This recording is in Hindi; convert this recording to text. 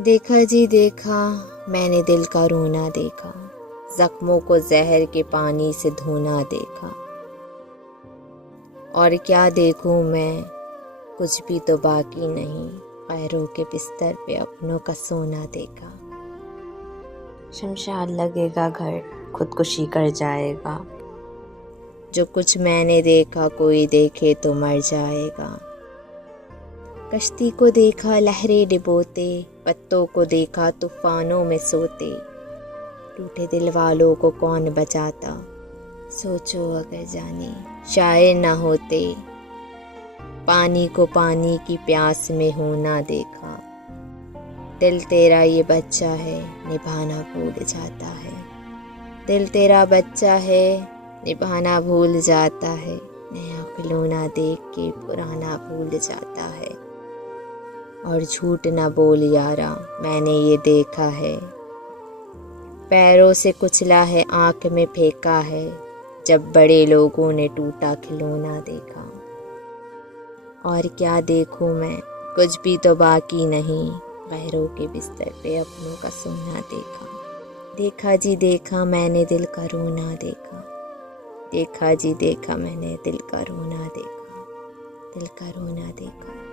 देखा जी देखा, मैंने दिल का रोना देखा, जख्मों को जहर के पानी से धोना देखा। और क्या देखूं मैं, कुछ भी तो बाकी नहीं, गैरों के बिस्तर पे अपनों का सोना देखा। शमशान लगेगा घर, खुदकुशी कर जाएगा। जो कुछ मैंने देखा कोई देखे तो मर जाएगा। कश्ती को देखा लहरें डिबोते, पत्तों को देखा तूफानों में सोते। टूटे दिल वालों को कौन बचाता, सोचो अगर जाने शायर न होते। पानी को पानी की प्यास में होना देखा। दिल तेरा ये बच्चा है, निभाना भूल जाता है। दिल तेरा बच्चा है, निभाना भूल जाता है। नया खिलौना देख के पुराना भूल जाता है। और झूठ न बोल यारा, मैंने ये देखा है। पैरों से कुचला है, आंख में फेंका है, जब बड़े लोगों ने टूटा खिलौना देखा। और क्या देखूं मैं, कुछ भी तो बाकी नहीं, गैरों के बिस्तर पे अपनों का सोना देखा। देखा जी देखा, मैंने दिल का रोना देखा। देखा जी देखा, मैंने दिल का रोना देखा। दिल का रोना देखा।